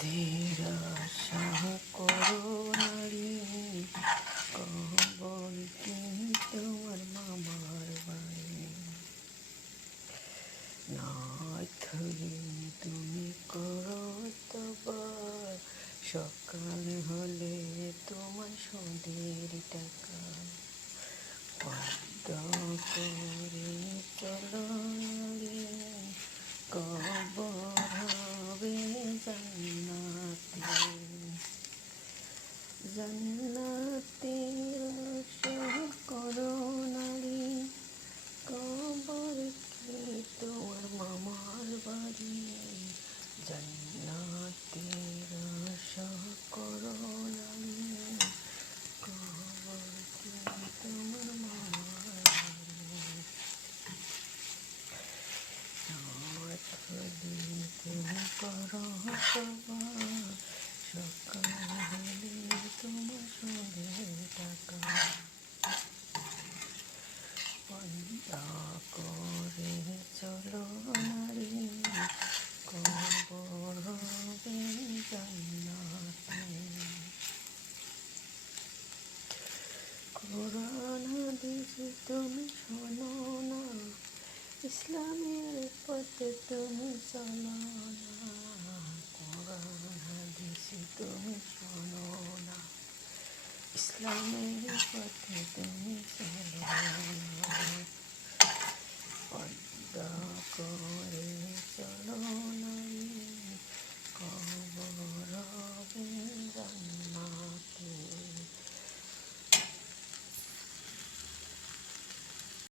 তেরা শাহ করো নারী কবর কি তোমার মামার বাড়ি নাথ তুমি করো তবার সকাল হলে তোমার সুদের টাকা পদ্মা করে চলো নারী কবর হবে জান্নাতে জান্নাতে আশা করো নারী কবর কি তোমার মামার বাড়ি জান্নাতে আশা করো নারী কবর কি তোমার মামার বাড়ি তুমি করো সবার সকাল হলে তোমার সুদের টাকা পদ্মা করে চলো নারী কবর হবে জান্নাতে কোরআন হাদিস তুমি শোনো না ইসলামের পথে তুমি চলো না কোরআন হাদিস তুমি শোনো না ইসলামের পথে তুমি চলো না পদ্মা করে চলো না